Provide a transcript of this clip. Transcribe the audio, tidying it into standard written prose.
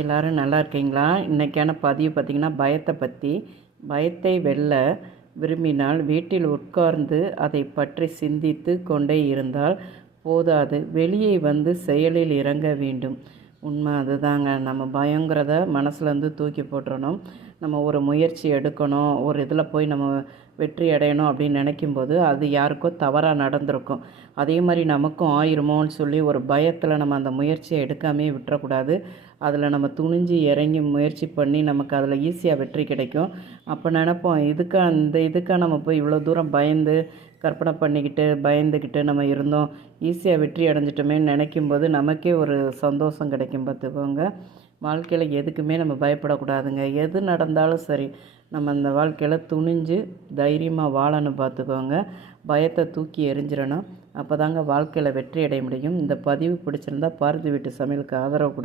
எல்லோரும் நல்லா இருக்கீங்களா? இன்றைக்கான பதிவு பார்த்திங்கன்னா பயத்தை பற்றி. பயத்தை வெல்ல விரும்பினால் வீட்டில் உட்கார்ந்து அதை பற்றி சிந்தித்து கொண்டே இருந்தால் போதாது, வெளியே வந்து செயலில் இறங்க வேண்டும். உண்மை அதுதாங்க. நம்ம பயங்கிறத மனசுலேருந்து தூக்கி போட்டுறணும். நம்ம ஒரு முயற்சி எடுக்கணும், ஒரு இதில் போய் நம்ம வெற்றி அடையணும் அப்படின்னு நினைக்கும்போது அது யாருக்கோ தவறாக நடந்திருக்கும். அதே மாதிரி நமக்கும் ஆயிருமோன்னு சொல்லி ஒரு பயத்தில் நம்ம அந்த முயற்சியை எடுக்காமே விட்டுறக்கூடாது. அதில் நம்ம துணிஞ்சு இறங்கி முயற்சி பண்ணி நமக்கு அதில் ஈஸியாக வெற்றி கிடைக்கும். அப்போ நினப்போம், இதுக்காக நம்ம போய் இவ்வளோ தூரம் பயந்து கற்பனை பண்ணிக்கிட்டு பயந்துக்கிட்டு நம்ம இருந்தோம், ஈஸியாக வெற்றி அடைஞ்சிட்டோமேன்னு நினைக்கும்போது நமக்கே ஒரு சந்தோஷம் கிடைக்கும். பார்த்துக்கோங்க, வாழ்க்கையில் எதுக்குமே நம்ம பயப்படக்கூடாதுங்க. எது நடந்தாலும் சரி, நம்ம அந்த வாழ்க்கையில் துணிஞ்சு தைரியமாக வாழணும். பார்த்துக்கோங்க, பயத்தை தூக்கி எறிஞ்சிடணும். அப்போ தாங்க வாழ்க்கையில் வெற்றி அடைய முடியும். இந்த பதிவு பிடிச்சிருந்தா பாரதி வீட்டு சமையலுக்கு ஆதரவு கொடுங்க.